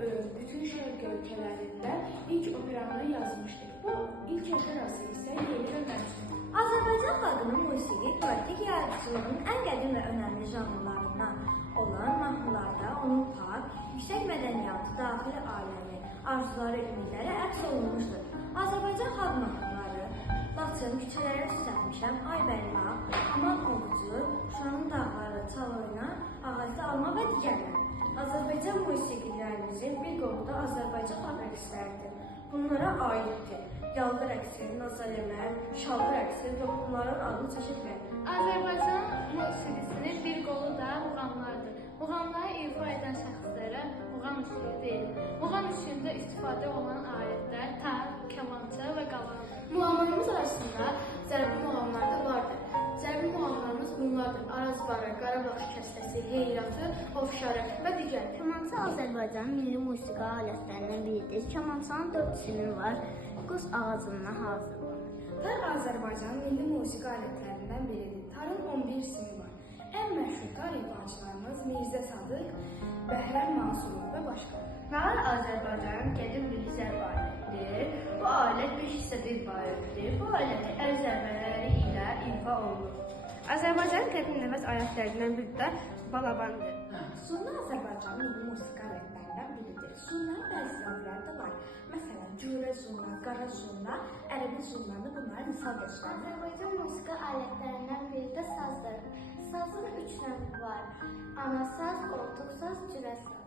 bütün şərq ölkələrində ilk operanı yazmışdır. Bu ilk operası isə Yeni Mənsub. Azərbaycan xalqının musiqi, poetik yaradıcılığının ən qədim və önəmli janrlarından olan mahnılarda onun pak, yüksək mədəniyyatı, daxili aləmi, arzuları, ümidləri əks olunmuşdur. Azərbaycan xalq mahnıları, Laçın, küçələrə süsləmişəm, Aybəlma, Aman Ovucu, Şuşanın dağları, Çaloyna, Ağacda alma və digərləri. Azərbaycan musiqilərimizin bir qolu da Azərbaycan xalq rəqsləridir. Bunlara aiddir yalqı rəqsi, nazaləmə, şalqı rəqsi və bunların adını çeşitlər. Azərbaycan musiqisinin bir qolu da muğamlardır. Muğamları ifa edən şəxslərə muğam üsulu deyilir. Muğam üsulunda istifadə olunan alətlər tar, kamança və qalandır. Muğamlarımız arasında zərbi muğamlar da vardır. Zərbi muğamlarımız bunlardır: Arazbarı, Qarabağ şikəstəsi, Heyratı, Ofşarı və digər. Kamança Azərbaycanın milli musiqi alətlərindən biridir. Kamançanın 4 cismi var. Qus ağacından hazırlanır. Tar Azərbaycanın milli musiqi alətlərindən biridir. Tarın 11 cismi var. Ən məşhur tar ifaçılarımız Mirzə Sadıq, Bəhrəm Mansurov və başqa. Nar Azərbaycanın qədim bir zərb alətidir. Bu alət 5 hissədə ibarətdir. Bu aləti əl zərbələri ilə ifa olunur. Azərbaycanın qədim nəfəs alətlərindən biri də balabandır. Sunna Azərbaycanın milli musiqi alətlerindən biridir. Sunnanın bəzi növləri də var. Məsələn, cürə sunna, qara sunna, ərəbi sunnanı bunları misal göstərir. Azərbaycan musiqi alətlərindən biri də sazdır. Sazın 3 növü var: ana saz, qoltuq saz, cürə saz.